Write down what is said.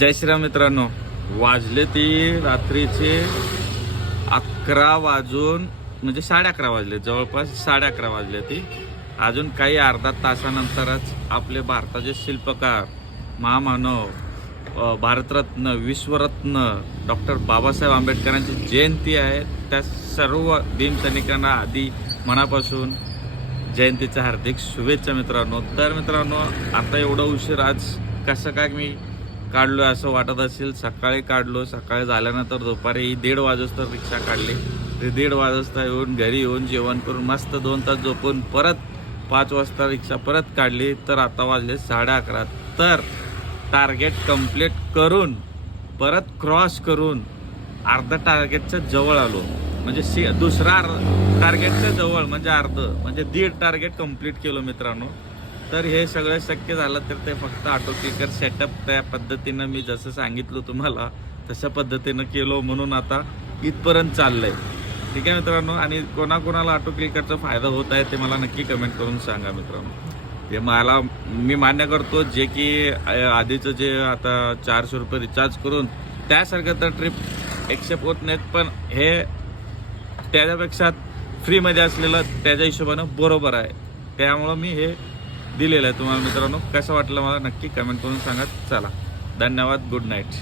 जय श्रीराम मित्रांनो, वाजले ती रात्रीचे 11 वाजून म्हणजे 11:30 वाजले, जवळपास 11:30 वाजले ती. अजून काही अर्धा तासानंतरच आपले भारताचे शिल्पकार, महामानव, भारतरत्न, विश्वरत्न डॉक्टर बाबासाहेब आंबेडकरांची जयंती आहे. त्या सर्व दिनसैनिकांना आधी मनापासून जयंतीच्या हार्दिक शुभेच्छा मित्रांनो. तर मित्रांनो, आता एवढा उशीर आज कसं काय मी काढलो असं वाटत असेल. सकाळी काढलो, सकाळी झाल्यानंतर दुपारी 1:30 वाजता रिक्षा काढली. ते 1:30 वाजता येऊन घरी येऊन जेवण करून मस्त 2 तास झोपून परत 5 वाजता रिक्षा परत काढली. तर आता वाजले 11:30. तर टार्गेट कंप्लीट करून परत क्रॉस करून अर्धा टार्गेटच्या जवळ आलो. म्हणजे दुसरा टार्गेटच्या जवळ म्हणजे अर्ध म्हणजे 1.5 टार्गेट कंप्लीट केलो मित्रांनो. तर हे सगळं शक्य झालं तर ते फक्त ऑटो क्लिकर सेटअप त्या पद्धतीनं मी जसं सांगितलं तुम्हाला तशा पद्धतीनं केलो, म्हणून आता इथपर्यंत चाललंय. ठीक आहे मित्रांनो. आणि कोणाकोणाला ऑटो क्लिकरचा फायदा होत आहे ते मला नक्की कमेंट करून सांगा मित्रांनो. ते मला मी मान्य करतो, जे की आधीचं जे आता 400 रुपये रिचार्ज करून त्यासारखं तर ट्रिप एक्सेप्ट होत नाहीत, पण हे त्याच्यापेक्षा फ्रीमध्ये असलेलं त्याच्या हिशोबानं बरोबर आहे. त्यामुळं मी हे दिलेलं आहे तुम्हाला मित्रांनो. कसं वाटलं मला नक्की कमेंट करून सांगा. चला, धन्यवाद, गुड नाईट.